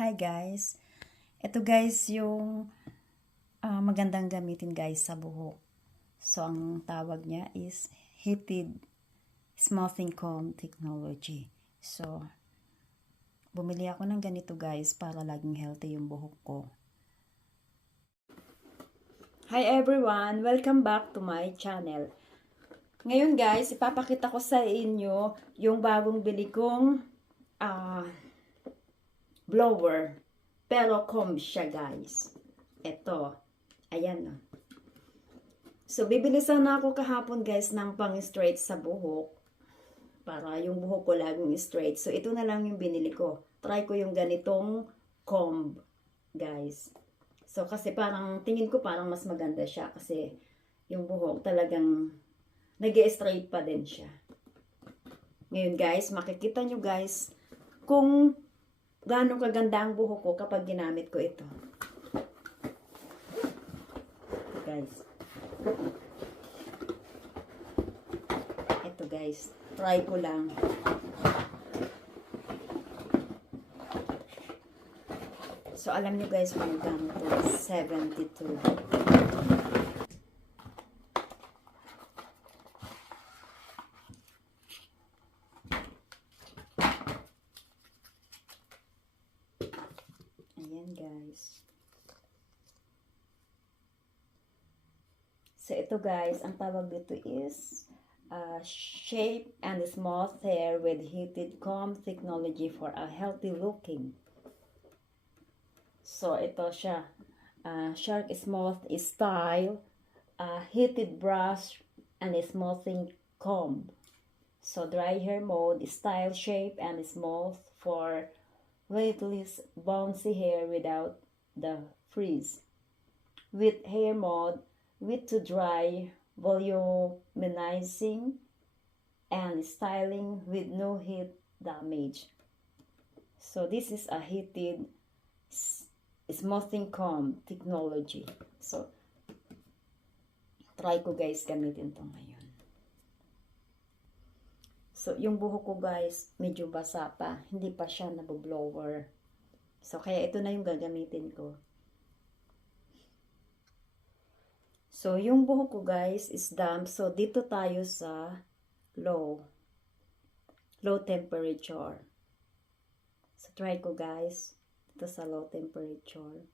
Hi guys. Ito guys yung ah, magandang gamitin guys sa buhok. So ang tawag niya is heated smoothing comb technology. So bumili ako ng ganito guys para laging healthy yung buhok ko. Hi everyone! Welcome back to my channel. Ngayon guys, ipapakita ko sa inyo yung bagong bili kong ah blower. Pero comb siya, guys. Ito. Ayan na. So, bibili sana ako kahapon, guys, ng pang-straight sa buhok. Para yung buhok ko laging straight. So, ito na lang yung binili ko. Try ko yung ganitong comb, guys. So, kasi parang, tingin ko parang mas maganda siya. Kasi, yung buhok talagang nag straight pa din siya. Ngayon, guys, makikita nyo, guys, kung gaano kaganda ang buhok ko kapag ginamit ko ito. Guys. Ito guys. Try ko lang. So alam nyo guys magkano to. 72. So ito guys, ang tawag dito is uh, shape and smooth hair with heated comb technology for a healthy looking. So ito siya. Uh, shark smooth style, uh, heated brush, and smoothing comb. So dry hair mode, style shape and smooth for weightless bouncy hair without the frizz. With hair mode, wet to dry, volumizing, and styling with no heat damage. So this is a heated smoothing comb technology. So try ko guys gamitin to ngayon. So, yung buhok ko guys, medyo basa pa. Hindi pa siya naboblower. So, kaya ito na yung gagamitin ko. So, yung buhok ko guys is damp. So, dito tayo sa low. Low temperature. So, try ko guys. Dito sa low temperature.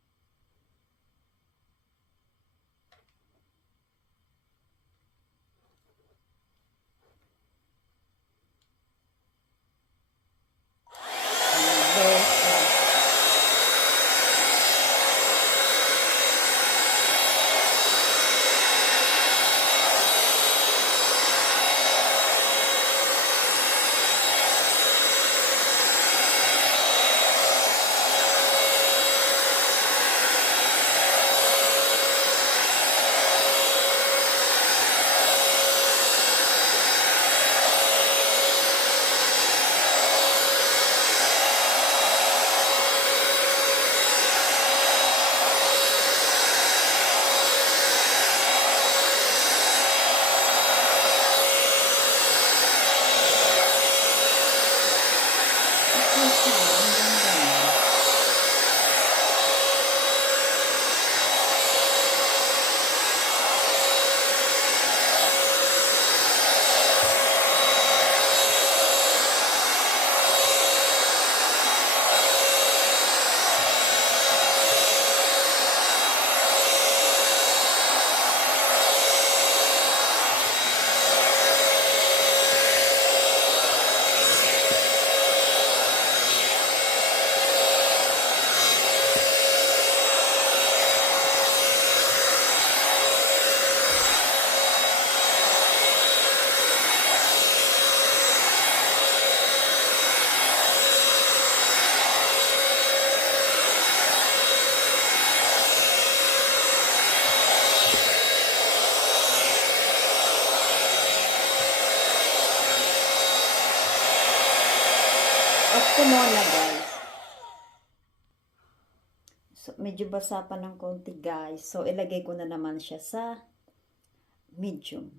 Muna, guys. So, medyo basa pa ng konti, guys. So, ilagay ko na naman siya sa medium.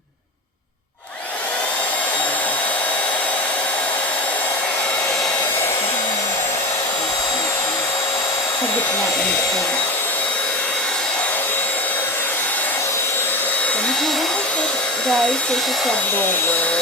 sa gitna ito. So, guys, kasi sa blower.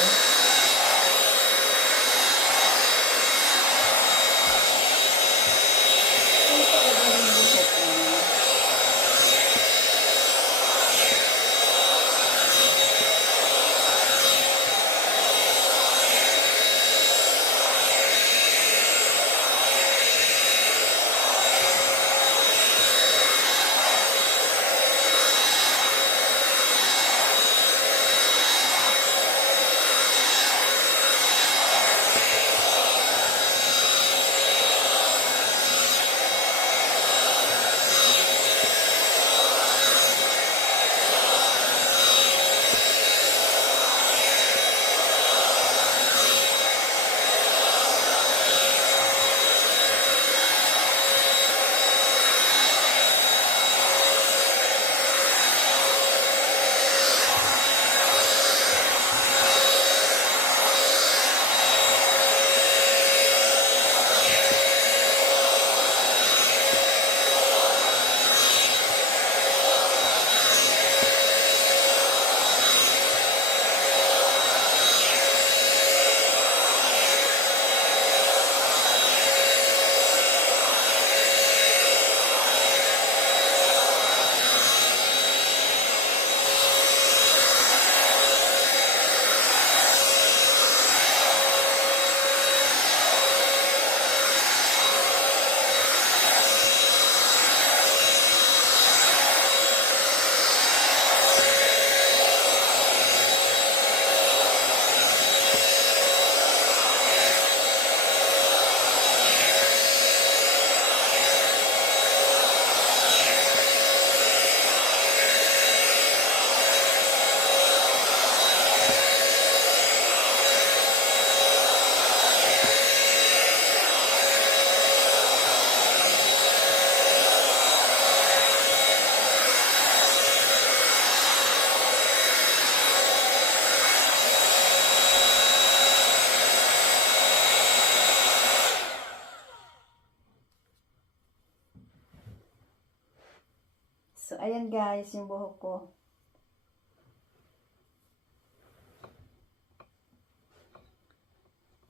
Guys, yung buhok ko.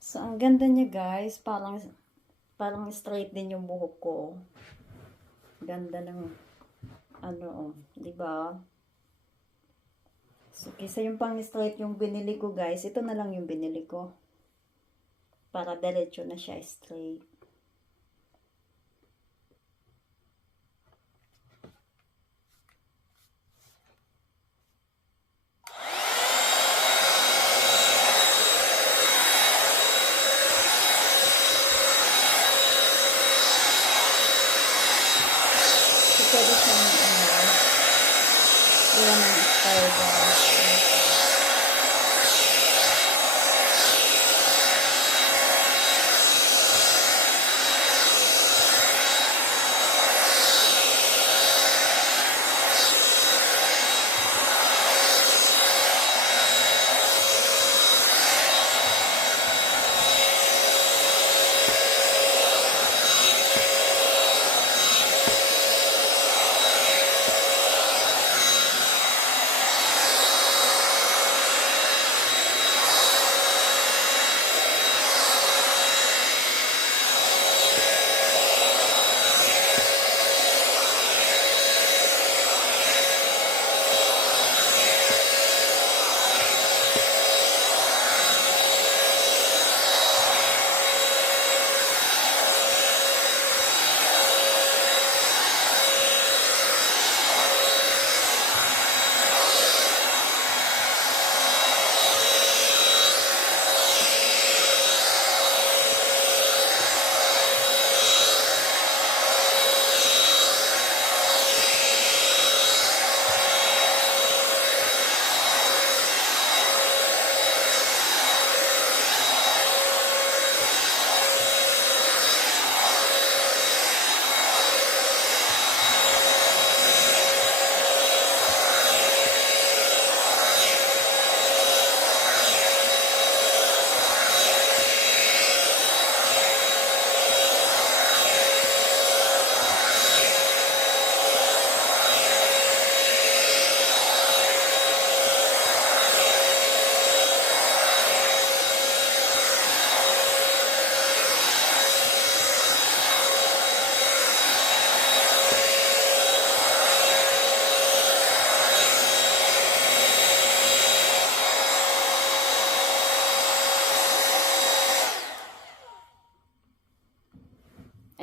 So, ang ganda niya guys. Parang, parang straight din yung buhok ko. Ganda ng, ano, oh, di ba? So, kisa yung pang straight yung binili ko guys, ito na lang yung binili ko. Para diretso na siya straight.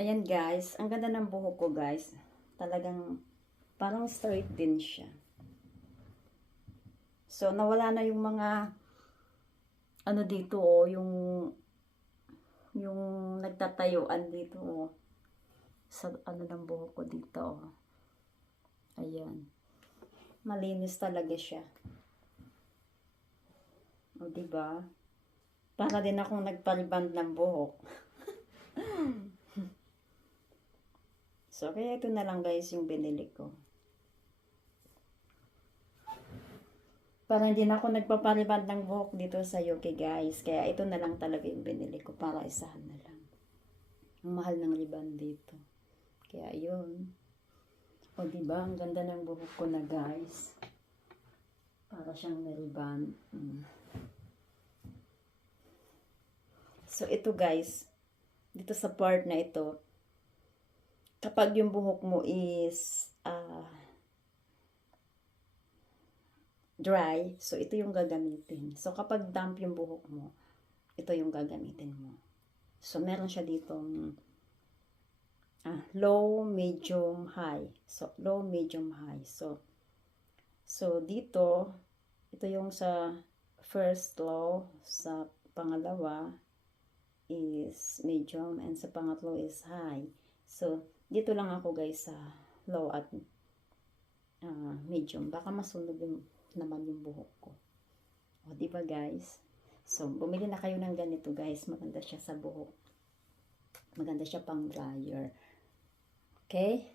Ayan guys, ang ganda ng buhok ko guys. Talagang parang straight din siya. So nawala na yung mga ano dito oh, yung yung nagtatayuan dito oh. Sa ano ng buhok ko dito oh. Ayan. Malinis talaga siya. O, diba? Para din akong nagpaliband ng buhok. so, kaya ito na lang guys yung binili ko. Para hindi na ako nagpapaliband ng buhok dito sa UK guys. Kaya ito na lang talaga yung binili ko para isahan na lang. Ang mahal ng ribbon dito. Kaya yun. O diba, ang ganda ng buhok ko na guys. Para siyang nariban. Mm. So ito guys, dito sa part na ito, kapag yung buhok mo is ah, dry, so ito yung gagamitin. So kapag damp yung buhok mo, ito yung gagamitin mo. So meron siya ditong ah, low, medium, high. So low, medium, high. So so dito ito yung sa first low, sa pangalawa is medium and sa pangatlo is high. So dito lang ako guys sa low at ah, medium. Baka masunog yung, naman yung buhok ko. O, di ba guys? So, bumili na kayo ng ganito guys. Maganda siya sa buhok. Maganda siya pang dryer. Okay?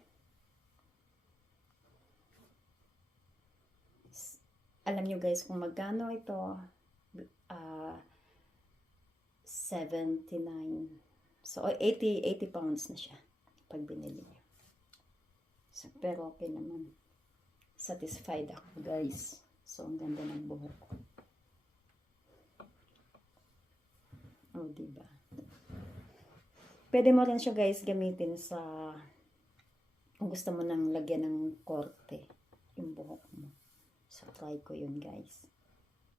Alam nyo guys kung magkano ito. Ah, 79. So, 80, 80 pounds na siya pag binili niyo. So, pero okay naman. Satisfied ako guys. So, ang ganda ng buhok ko. Oh, diba? Pwede mo rin siya guys gamitin sa kung gusto mo nang lagyan ng korte yung buhok mo. So, try ko yun guys.